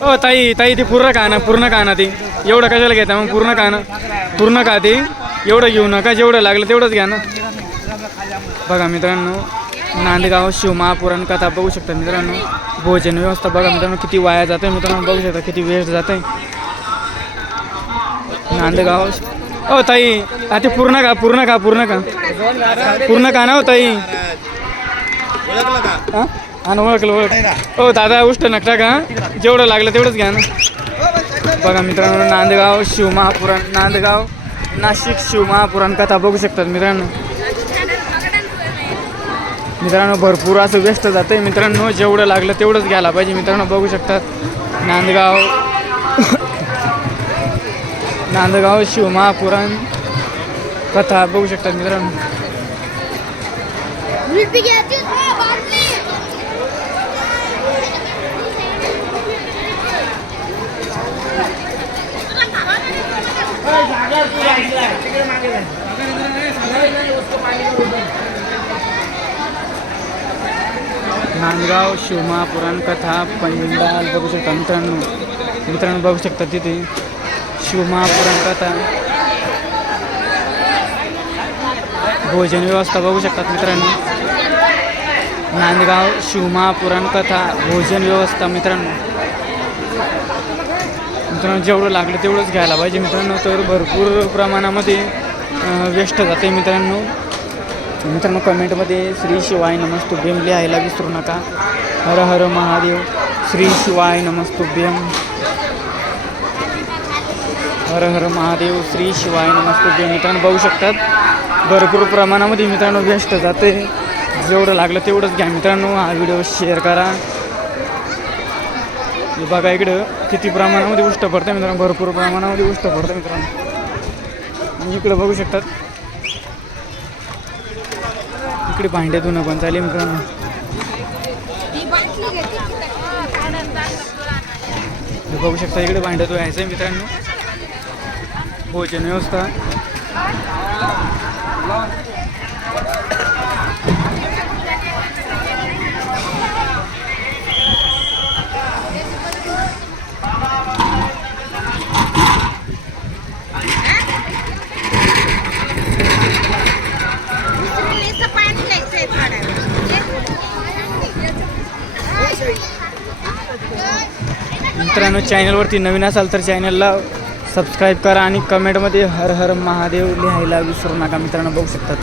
हो ताई ताई ती पूर्ण का ना पूर्ण का ना ती. एवढं कशाला घेता मग? पूर्ण का ना. पूर्ण का ती. एवढं घेऊ नका जेवढं लागलं तेवढंच घ्या ना. बघा मित्रांनो नांदगाव शिवमहापुराण कथा बघू शकता मित्रांनो. भोजन व्यवस्था बघा मित्रांनो किती वाया जात आहे मित्रांनो बघू शकता किती वेस्ट जात आहे नांदगाव हो ताई हा ते पूर्ण का पूर्ण का पूर्ण का पूर्ण का ना हो ताई. हा आणि ओळखलं ओळख. हो दादा उष्ट नका का जेवढं लागलं तेवढंच घ्या ना. बघा मित्रांनो नांदगाव शिवमहापुराण नांदगाव नाशिक शिवमहापुराण कथा बघू शकतात मित्रांनो. मित्रांनो भरपूर असं व्यस्त जातं आहे मित्रांनो. जेवढं लागलं तेवढंच घ्यायला पाहिजे मित्रांनो बघू शकतात. नांदगाव नांदगाव शिवमहापुराण कथा बघू शकतात मित्रांनो. नांदगाव शिवमा पुराणकथा पंडाल बघू शकता मित्रांनो. मित्रांनो बघू शकता तिथे शिवमा पुराणकथा भोजन व्यवस्था बघू शकतात मित्रांनो. नांदगाव शिवमा पुराणकथा भोजन व्यवस्था मित्रांनो. मित्रांनो जेवढं लागलं तेवढंच घ्यायला पाहिजे मित्रांनो. तर भरपूर प्रमाणामध्ये अं, वेस्ट जाते मित्रांनो. मित्रांनो कमेंटमध्ये श्री शिवाय नमस्तुभ्यम लिहायला विसरू नका. हर हर महादेव श्री शिवाय नमस्तुभ्यम हर हर महादेव श्री शिवाय नमस्तुभ्यम मित्रांनो बघू शकतात भरपूर प्रमाणामध्ये मित्रांनो वेस्ट जाते. जेवढं लागलं तेवढंच घ्या मित्रांनो. हा व्हिडिओ शेअर करा. बघा इकडं किती प्रमाणामध्ये उष्ट पडतं मित्रांनो भरपूर प्रमाणामध्ये उष्ट पडतं मित्रांनो. इकडं बघू शकतात. इकडे भांड्या धुणं पण चालेल मित्रांनो. बघू शकता इकडे भांड्या धुवायचं आहे मित्रांनो. भोजन व्यवस्था. मित्रांनो चॅनलवरती नवीन असाल तर चॅनलला सबस्क्राईब करा आणि कमेंटमध्ये हर हर महादेव लिहायला विसरू नका. मित्रांनो बघू शकतात.